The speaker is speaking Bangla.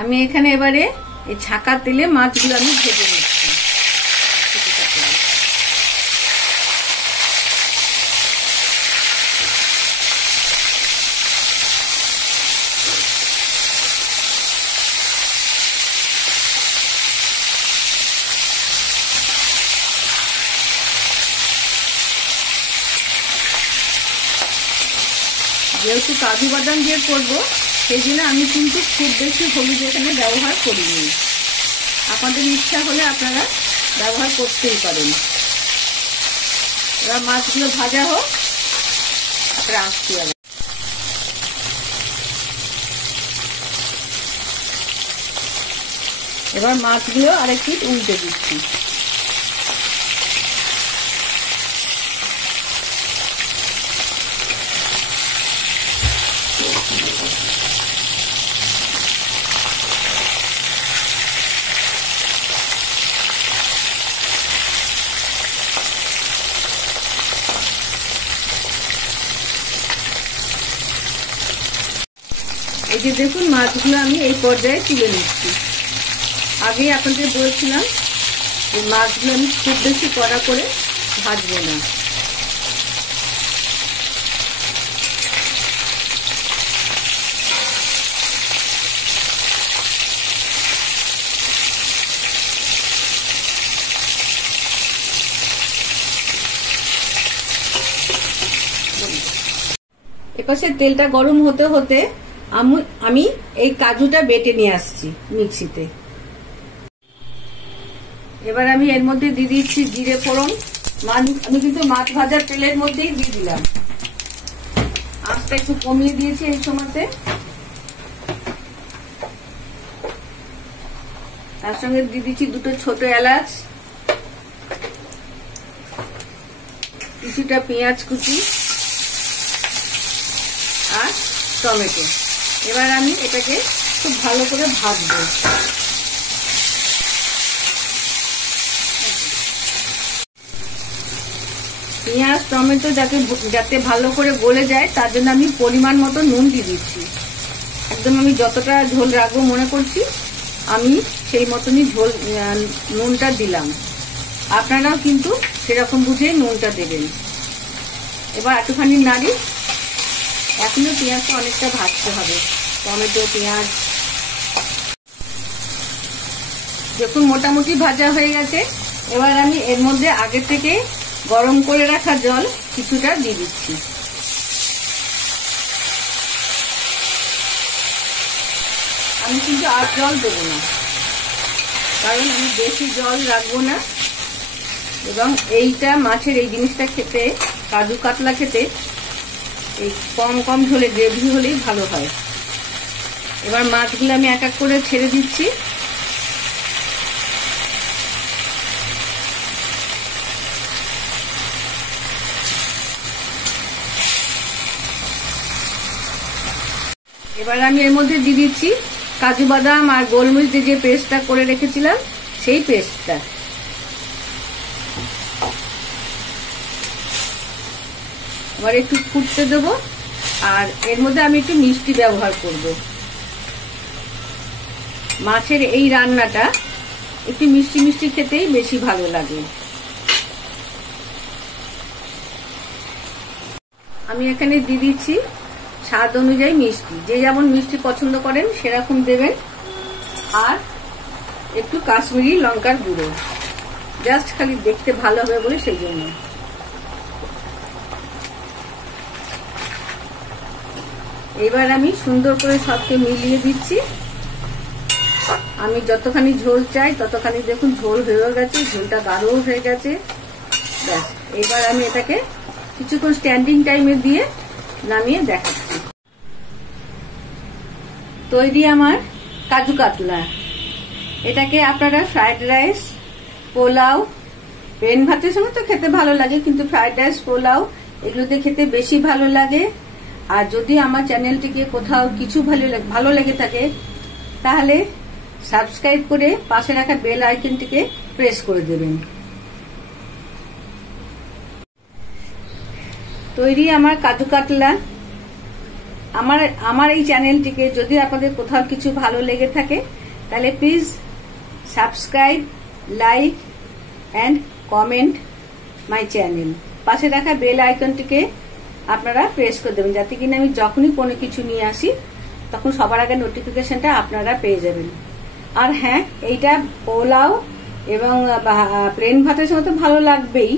আমি এখানে এবারে এই ছাকা তেলে মাছগুলো আমি ভেজে নিচ্ছি। যেহেতু কাজু বাদাম দিয়ে করবো সেই জন্য আমি কিন্তু খুব বেশি হলুদ এখানে ব্যবহার করিনি। আপনাদের ইচ্ছা হলে আপনারা ব্যবহার করতেই পারেন। এবার মাছগুলো ভাজা হোক, তারপরে আসছি। এবার মাছগুলো আরেকটু উল্টে দিচ্ছি। এই যে দেখুন মাছগুলো আমি এই পর্যায়ে তুলে নিচ্ছি। আগে আপনাদের বলেছিলাম এই মাছগুলো আমি খুব বেশি কড়া করে ভাজবো না। এপাশে তেলটা গরম হতে হতে আমি এই কাজুটা বেটে নিয়ে আসছি মিক্সিতে। এবার আমি এর মধ্যে দিয়ে দিচ্ছি জিরে ফোড়ন। আমি কিন্তু মাছ ভাজার তেলের মধ্যেই দিয়ে দিলাম। আঁচটা একটু কমিয়ে দিয়েছি এই সময়তে। তার সঙ্গে দিয়ে দিচ্ছি দুটো ছোট এলাচ, কিছুটা পেঁয়াজ কুচি আর টমেটো। এবার আমি এটাকে খুব ভালো করে ভাজবো। পেঁয়াজ টমেটো যাতে ভালো করে গলে যায় তার জন্য আমি পরিমাণ মতো নুন দিয়ে দিচ্ছি। একদম আমি যতটা ঝোল রাখবো মনে করছি আমি সেই মতনই নুনটা দিলাম। আপনারাও কিন্তু সেরকম বুঝে নুনটা দেবেন। এবার একটুখানি নাড়ি। এখনো পেঁয়াজটা অনেকটা ভাজতে হবে, টমেটো পেঁয়াজ। দেখুন মোটামুটি ভাজা হয়ে গেছে। এবার আমি এর মধ্যে আগে থেকে গরম করে রাখা জল কিছুটা দিয়ে দিচ্ছি। আমি কিন্তু আর জল দেবো না, কারণ আমি বেশি জল রাখবো না। এবং এইটা মাছের এই জিনিসটা খেতে, কাজু কাতলা খেতে এই কম কম ঝোলে গ্রেভি হলেই ভালো হয়। এবার মাছগুলো আমি এক এক করে ছেড়ে দিচ্ছি। এবার আমি এর মধ্যে দিয়ে দিচ্ছি কাজু বাদাম আর গোলমরিচ যে পেস্টটা করে রেখেছিলাম সেই পেস্টটা। এবার একটু ফুটতে দেবো। আর এর মধ্যে আমি একটু মিষ্টি ব্যবহার করব। মাছের এই রান্নাটা একটু মিষ্টি মিষ্টি খেতেই বেশি ভালো লাগে। আমি এখানে দিয়ে দিচ্ছি স্বাদ অনুযায়ী মিষ্টি। যে যেমন মিষ্টি পছন্দ করেন সেরকম দেবেন। আর একটু কাশ্মীরি লঙ্কার গুঁড়ো, জাস্ট খালি দেখতে ভালো হবে বলে সেই জন্য। এবার আমি সুন্দর করে সবকে মিলিয়ে দিচ্ছি। আমি যতখানি ঝোল চাই ততখানি দেখুন ঝোল হয়ে গেছে, ঝোলটা গাঢ় হয়ে গেছে। ব্যাস, এবার আমি এটাকে কিছুক্ষণ স্ট্যান্ডিং টাইমে দিয়ে নামিয়ে দেখাচ্ছি। তৈরি আমার কাজু কাতলা। এটাকে আপনারা ফ্রাইড রাইস, পোলাও, প্লেন ভাতের সঙ্গে তো খেতে ভালো লাগে, কিন্তু ফ্রাইড রাইস পোলাও এগুলোতে খেতে বেশি ভালো লাগে। আর যদি আমার চ্যানেলটিকে কোথাও কিছু ভালো লেগে থাকে তাহলে সাবস্ক্রাইব করে পাশে রাখা বেল আইকনটিকে প্রেস করে দেবেন। তৈরি আমার কাজু কাতলা। আমার এই চ্যানেলটিকে যদি আপনাদের কোথাও কিছু ভালো লেগে থাকে তাহলে please subscribe, like and comment my channel. পাশে রাখা বেল আইকনটিকে আপনারা প্রেস করে দেবেন, যাতে কিনা আমি যখনই কোনো কিছু নিয়ে আসি তখন সবার আগে নোটিফিকেশনটা আপনারা পেয়ে যাবেন। আর হ্যাঁ, এইটা পোলাও এবং প্লেন ভাতের সঙ্গে তো ভালো লাগবেই,